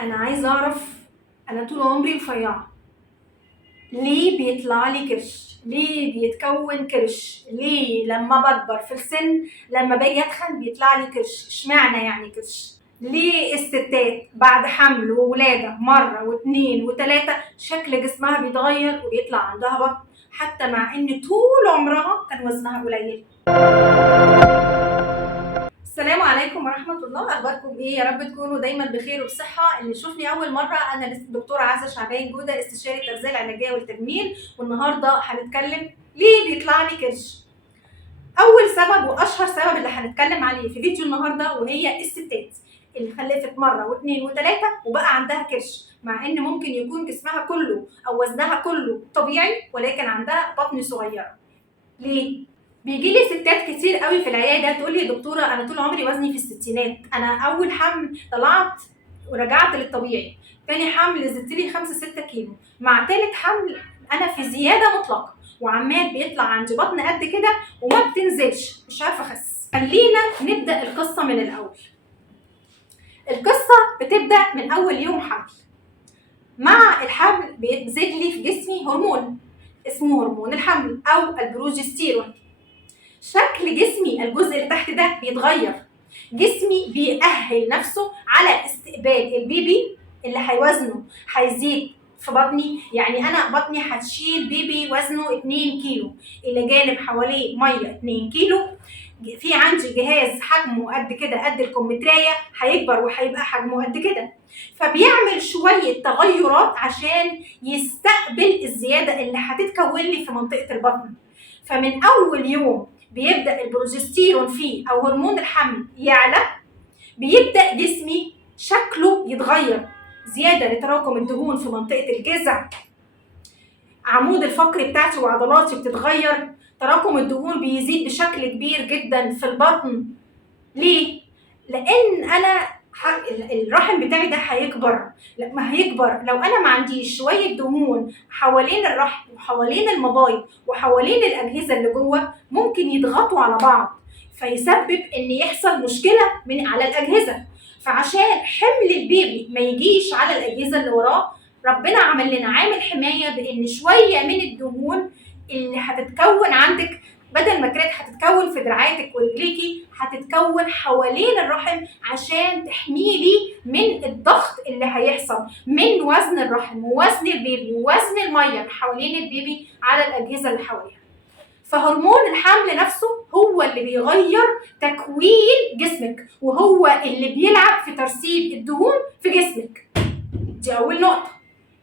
انا عايزه اعرف. انا طول عمري رفيعه، ليه بيطلع لي كرش؟ ليه بيتكون كرش؟ ليه لما بكبر في السن لما باجي اتخن بيطلع لي كرش؟ اشمعنى يعني كرش؟ ليه الستات بعد حمل وولاده مره واتنين وتلاته شكل جسمها بيتغير وبيطلع عندها بطن، حتى مع ان طول عمرها كان وزنها قليل؟ السلام عليكم ورحمة الله، أخباركم إيه؟ يا رب تكونوا دايما بخير وبصحة. اللي يشوفني أول مرة، أنا الدكتورة عزة شعبان جودة، استشاري التغذية العلاجية والتجميل، والنهاردة هنتكلم ليه بيطلع لي كرش. أول سبب وأشهر سبب اللي هنتكلم عليه في فيديو النهاردة وهي الستات اللي خلفت مرة واثنين وثلاثة وبقى عندها كرش، مع إن ممكن يكون جسمها كله أو وزنها كله طبيعي ولكن عندها بطن صغيرة. ليه؟ بيجي لي ستات كتير قوي في العياده تقول لي يا دكتوره انا طول عمري وزني في الستينات، انا اول حمل طلعت ورجعت للطبيعي، تاني حمل زدت لي 5-6 كيلو، مع تالت حمل انا في زياده مطلقه وعمال بيطلع عندي بطن قد كده وما بتنزلش، مش عارفه اخس. خلينا نبدا القصه من الاول. القصه بتبدا من اول يوم حمل. مع الحمل بيزيد لي في جسمي هرمون اسمه هرمون الحمل او البروجستيرون. شكل جسمي الجزء اللي تحت ده بيتغير، جسمي بيأهل نفسه على استقبال البيبي اللي هيوزنه هيزيد في بطني. يعني انا بطني هتشيل بيبي وزنه 2 كيلو، الى جانب حواليه ميه 2 كيلو، في عندي جهاز حجمه قد كده قد الكمثريه هيكبر وهيبقى حجمه قد كده، فبيعمل شويه تغيرات عشان يستقبل الزياده اللي هتتكون لي في منطقه البطن. فمن اول يوم بيبدا البروجستيرون فيه او هرمون الحمل يعلى، بيبدا جسمي شكله يتغير، زياده لتراكم الدهون في منطقه الجذع، عمود الفقري بتاعتي وعضلاتي بتتغير، تراكم الدهون بيزيد بشكل كبير جدا في البطن. ليه؟ لان انا الرحم بتاعي ده هيكبر. لما هيكبر لو انا ما عنديش شويه دهون حوالين الرحم وحوالين المبايض وحوالين الاجهزه اللي جوه، ممكن يضغطوا على بعض فيسبب ان يحصل مشكله من على الاجهزه. فعشان حمل البيبي ما يجيش على الاجهزه اللي وراه، ربنا عمل لنا عامل حمايه بان شويه من الدهون اللي هتتكون عندك بدل ما كانت هتتكون في دراعاتك ورجليكي هتتكون حوالين الرحم عشان تحميلي من الضغط اللي هيحصل من وزن الرحم ووزن البيبي ووزن الميه حوالين البيبي على الاجهزه اللي حواليها. فهرمون الحمل نفسه هو اللي بيغير تكوين جسمك، وهو اللي بيلعب في ترسيب الدهون في جسمك. دي اول نقطه.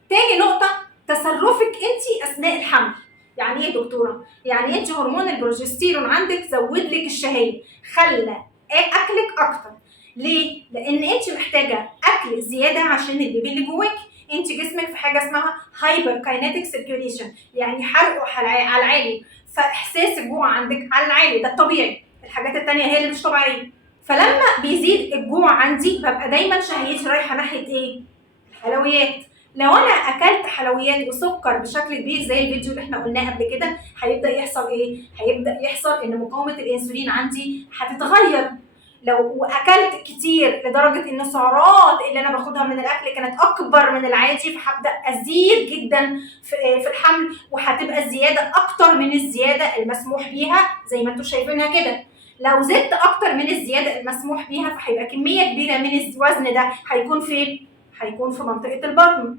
تاني نقطه، تصرفك انت اثناء الحمل. يعني ايه دكتوره؟ يعني انت هرمون البروجستيرون عندك زود لك الشهيه، خلى اكلك اكتر. ليه؟ لان انت محتاجه اكل زياده عشان البيبي اللي جواك. انت جسمك في حاجه اسمها هايبر كاينيتيك سيركيوليشن، يعني حرقه على العالي، فاحساس الجوع عندك على العالي، ده الطبيعي. الحاجات التانيه هي اللي مش طبيعيه. فلما بيزيد الجوع عندي ببقى دايما شهيتي رايحه ناحيه ايه؟ الحلويات. لو انا اكلت حلويات وسكر بشكل كبير زي الفيديو اللي احنا قلناه قبل كده، هيبدا يحصل ايه؟ هيبدا يحصل ان مقاومه الانسولين عندي هتتغير. لو اكلت كتير لدرجه ان السعرات اللي انا باخدها من الاكل كانت اكبر من العادي، فهبدا ازيد جدا في الحمل، وهتبقى الزياده اكتر من الزياده المسموح بيها زي ما انتم شايفينها كده. لو زدت اكتر من الزياده المسموح بيها فهيبقى كميه كبيره من الوزن ده هيكون فين؟ هيكون في منطقه البطن.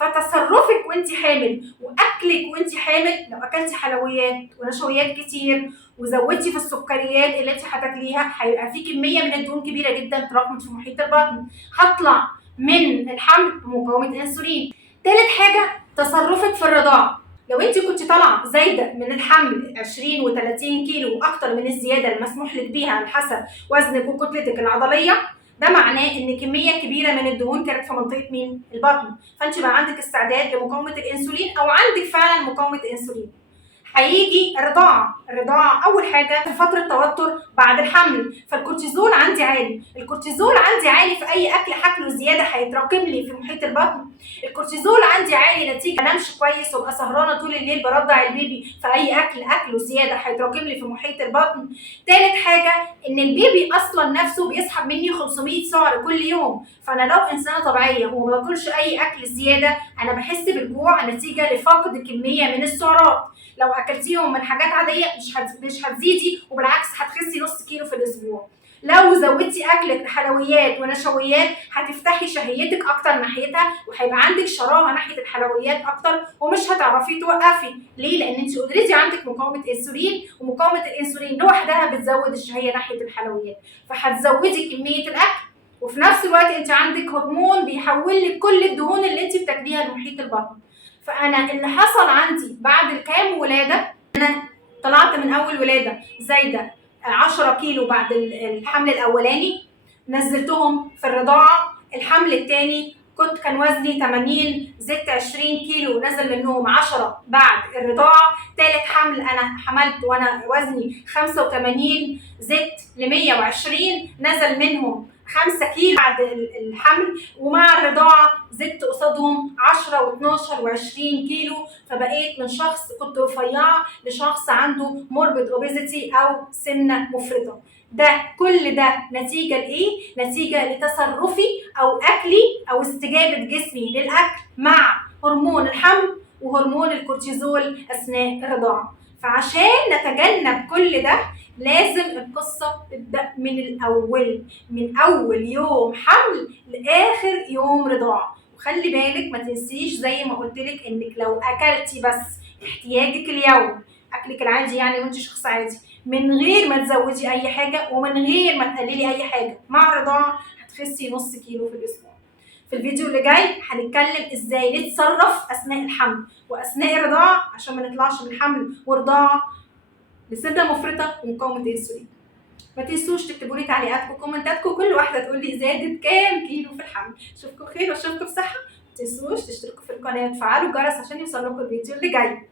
فتصرفك وانت حامل واكلك وانت حامل، لو اكلتي حلويات ونشويات كتير وزودتي في السكريات اللي انت هتاكليها، هيبقى في كميه من الدهون كبيره جدا تراكمت في محيط البطن، هطلع من الحمل بمقاومه انسولين. تالت حاجه، تصرفك في الرضاعه. لو انت كنت طالعه زايده من الحمل 20 و30 كيلو واكتر من الزياده المسموح لك بيها على حسب وزنك وكتلتك العضليه، ده معناه ان كميه كبيره من الدهون كانت في منطقه مين؟ البطن. فانت بقى عندك استعداد لمقاومه الانسولين او عندك فعلا مقاومه انسولين. هيجي الرضاعه اول حاجه في فتره توتر بعد الحمل، فالكورتيزول عندي عالي. الكورتيزول عندي عالي في اي اكل هاكله زياده هيتراكم لي في محيط البطن. الكورتيزول عندي عالي نتيجه ما انامش كويس وابقى سهرانه طول الليل برضع البيبي، فاي اكل اكله زياده هيتراكم لي في محيط البطن. تالت حاجه ان البيبي اصلا نفسه بيسحب مني 500 سعر كل يوم، فانا لو انسانه طبيعيه وما باكلش اي اكل زياده انا بحس بالجوع نتيجه لفقد كميه من السعرات. لو اكلتيهم من حاجات عاديه مش هتزيدي، وبالعكس هتخسي نص كيلو في الاسبوع. لو زودتي اكلك حلويات ونشويات هتفتحي شهيتك اكتر ناحيتها، وهيبقى عندك شراهه ناحيه الحلويات اكتر ومش هتعرفي توقفي. ليه؟ لان انت اوريدي عندك مقاومه انسولين، ومقاومه الانسولين لوحدها بتزود الشهيه ناحيه الحلويات، فهتزودي كميه الاكل. وفي نفس الوقت انت عندك هرمون بيحول لك كل الدهون اللي انت بتاكليها لمحيط البطن. فانا اللي حصل عندي بعد الكام ولاده، انا طلعت من اول ولاده زايده 10 كيلو بعد الحمل الاولاني، نزلتهم في الرضاعه. الحمل الثاني كان وزني 80، زدت 20 كيلو نزل منهم 10 بعد الرضاعه. ثالث حمل انا حملت وانا وزني 85، زدت ل 120 نزل منهم 5 كيلو بعد الحمل، ومع الرضاعه زدت قصادهم 10 و12 و20 كيلو، فبقيت من شخص كنت رفيعه لشخص عنده موربيد اوبيزيتي او سمنه مفرطه. كل ده نتيجه لايه؟ نتيجه لتصرفي او اكلي او استجابه جسمي للاكل مع هرمون الحمل وهرمون الكورتيزول اثناء الرضاعه. فعشان نتجنب كل ده لازم القصه تبدا من الاول، من اول يوم حمل لاخر يوم رضاعه. وخلي بالك ما تنسيش زي ما قلت لك انك لو اكلتي بس احتياجك اليوم، اكلك العادي يعني وانت شخص عادي، من غير ما تزودي اي حاجه ومن غير ما تقللي اي حاجه مع الرضاعه، هتخسي نص كيلو في الاسبوع. في الفيديو اللي جاي هنتكلم ازاي نتصرف اثناء الحمل واثناء الرضاعه عشان ما نطلعش من حمل ورضاعه بسمنه مفرطه ومقاومه انسولين. ما تنسوش تكتبوا لي تعليقاتكم وكومنتاتكم، كل واحده تقول لي زادت كام كيلو في الحمل. اشوفكم خير واشوفكم بصحه. ما تنسوش تشتركوا في القناه وتفعلوا الجرس عشان يوصل لكم الفيديو اللي جاي.